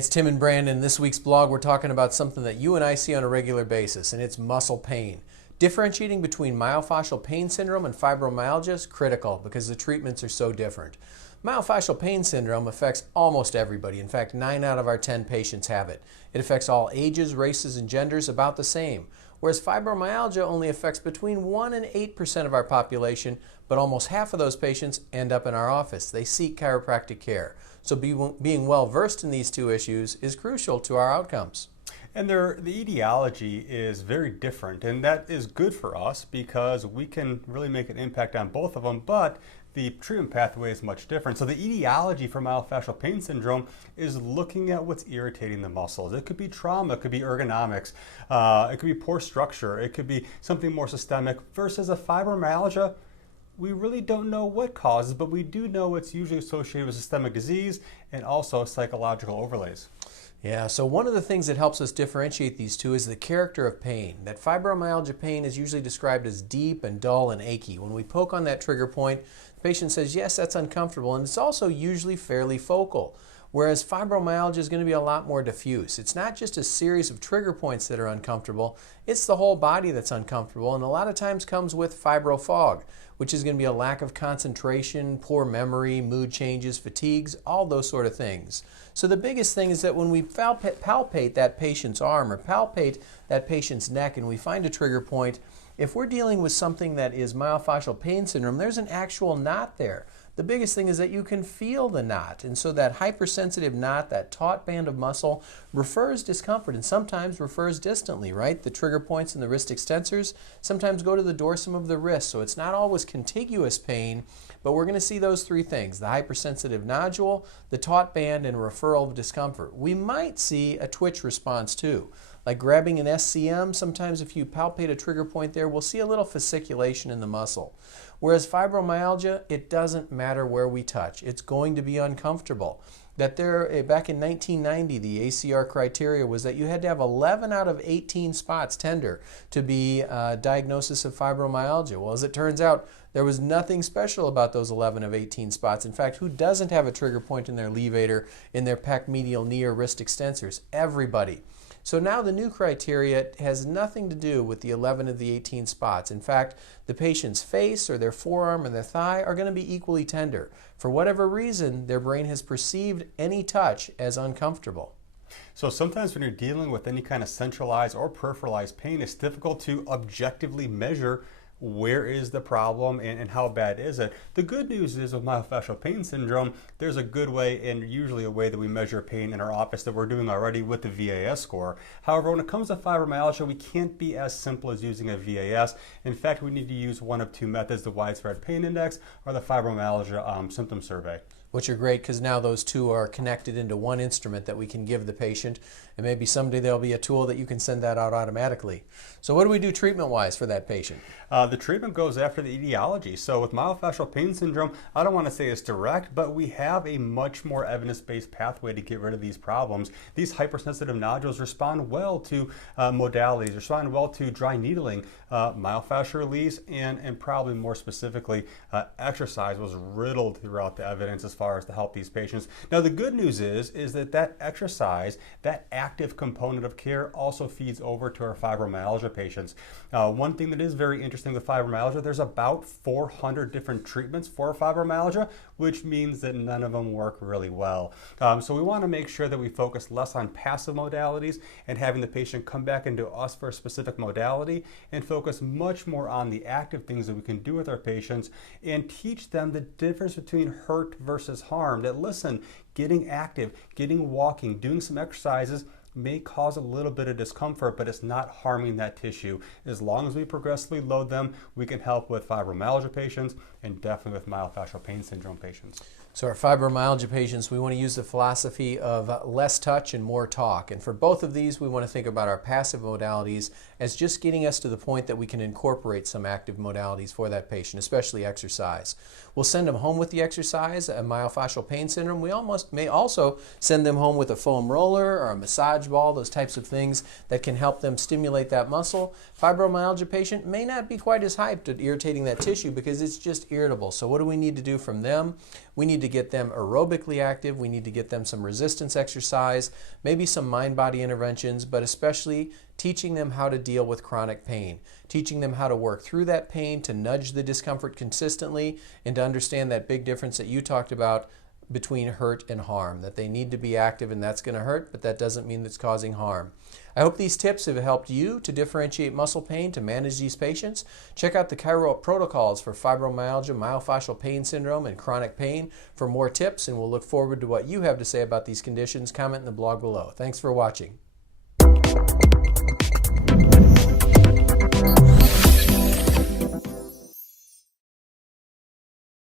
it's Tim and Brandon. This week's blog, we're talking about something that you and I see on a regular basis, and it's muscle pain. Differentiating between myofascial pain syndrome and fibromyalgia is critical because the treatments are so different. Myofascial pain syndrome affects almost everybody. In fact, 9 out of our 10 patients have it. It affects all ages, races, and genders about the same. Whereas fibromyalgia only affects between 1 and 8% of our population, but almost half of those patients end up in our office. They seek chiropractic care. So being well versed in these two issues is crucial to our outcomes. And the etiology is very different, and that is good for us because we can really make an impact on both of them, but the treatment pathway is much different. So the etiology for myofascial pain syndrome is looking at what's irritating the muscles. It could be trauma, it could be ergonomics, it could be poor structure, it could be something more systemic, versus a fibromyalgia. We really don't know what causes, but we do know it's usually associated with systemic disease and also psychological overlays. Yeah, so one of the things that helps us differentiate these two is the character of pain. That fibromyalgia pain is usually described as deep and dull and achy. When we poke on that trigger point, the patient says, yes, that's uncomfortable, and it's also usually fairly focal. Whereas fibromyalgia is going to be a lot more diffuse. It's not just a series of trigger points that are uncomfortable, it's the whole body that's uncomfortable, and a lot of times comes with fibrofog, which is going to be a lack of concentration, poor memory, mood changes, fatigues, all those sort of things. So the biggest thing is that when we palpate that patient's arm or palpate that patient's neck and we find a trigger point, if we're dealing with something that is myofascial pain syndrome, there's an actual knot there. The biggest thing is that you can feel the knot, and so that hypersensitive knot, that taut band of muscle, refers discomfort and sometimes refers distantly, right? The trigger points in the wrist extensors sometimes go to the dorsum of the wrist, so it's not always contiguous pain, but we're going to see those three things: the hypersensitive nodule, the taut band, and referral of discomfort. We might see a twitch response too. Like grabbing an SCM, sometimes if you palpate a trigger point there, we'll see a little fasciculation in the muscle. Whereas fibromyalgia, it doesn't matter where we touch. It's going to be uncomfortable. Back in 1990, the ACR criteria was that you had to have 11 out of 18 spots tender to be a diagnosis of fibromyalgia. Well, as it turns out, there was nothing special about those 11 of 18 spots. In fact, who doesn't have a trigger point in their levator, in their pec medial knee or wrist extensors? Everybody. So now the new criteria has nothing to do with the 11 of the 18 spots. In fact, the patient's face or their forearm or their thigh are going to be equally tender. For whatever reason, their brain has perceived any touch as uncomfortable. So sometimes when you're dealing with any kind of centralized or peripheralized pain, it's difficult to objectively measure where is the problem and how bad is it. The good news is with myofascial pain syndrome, there's a good way, and usually a way that we measure pain in our office that we're doing already with the VAS score. However, when it comes to fibromyalgia, we can't be as simple as using a VAS. In fact, we need to use one of two methods: the widespread pain index or the fibromyalgia symptom survey. Which are great because now those two are connected into one instrument that we can give the patient, and maybe someday there'll be a tool that you can send that out automatically. So what do we do treatment-wise for that patient? The treatment goes after the etiology. So with myofascial pain syndrome, I don't want to say it's direct, but we have a much more evidence-based pathway to get rid of these problems. These hypersensitive nodules respond well to modalities, respond well to dry needling, myofascial release, and probably more specifically, exercise was riddled throughout the evidence as far as to help these patients. Now the good news is that exercise, that active component of care, also feeds over to our fibromyalgia patients. One thing that is very interesting with fibromyalgia, there's about 400 different treatments for fibromyalgia, which means that none of them work really well. So we want to make sure that we focus less on passive modalities and having the patient come back into us for a specific modality, and focus much more on the active things that we can do with our patients and teach them the difference between hurt versus harm. That listen, getting active, getting walking, doing some exercises may cause a little bit of discomfort, but it's not harming that tissue. As long as we progressively load them, we can help with fibromyalgia patients and definitely with myofascial pain syndrome patients. So our fibromyalgia patients, we want to use the philosophy of less touch and more talk. And for both of these, we want to think about our passive modalities as just getting us to the point that we can incorporate some active modalities for that patient, especially exercise. We'll send them home with the exercise, a myofascial pain syndrome. We may also send them home with a foam roller or a massage dodgeball, those types of things that can help them stimulate that muscle. Fibromyalgia patient may not be quite as hyped at irritating that tissue because it's just irritable. So what do we need to do from them? We need to get them aerobically active. We need to get them some resistance exercise, maybe some mind-body interventions, but especially teaching them how to deal with chronic pain, teaching them how to work through that pain, to nudge the discomfort consistently, and to understand that big difference that you talked about between hurt and harm, that they need to be active and that's going to hurt, but that doesn't mean it's causing harm. I hope these tips have helped you to differentiate muscle pain to manage these patients. Check out the chiro protocols for fibromyalgia, myofascial pain syndrome, and chronic pain for more tips, and we'll look forward to what you have to say about these conditions. Comment in the blog below. Thanks for watching.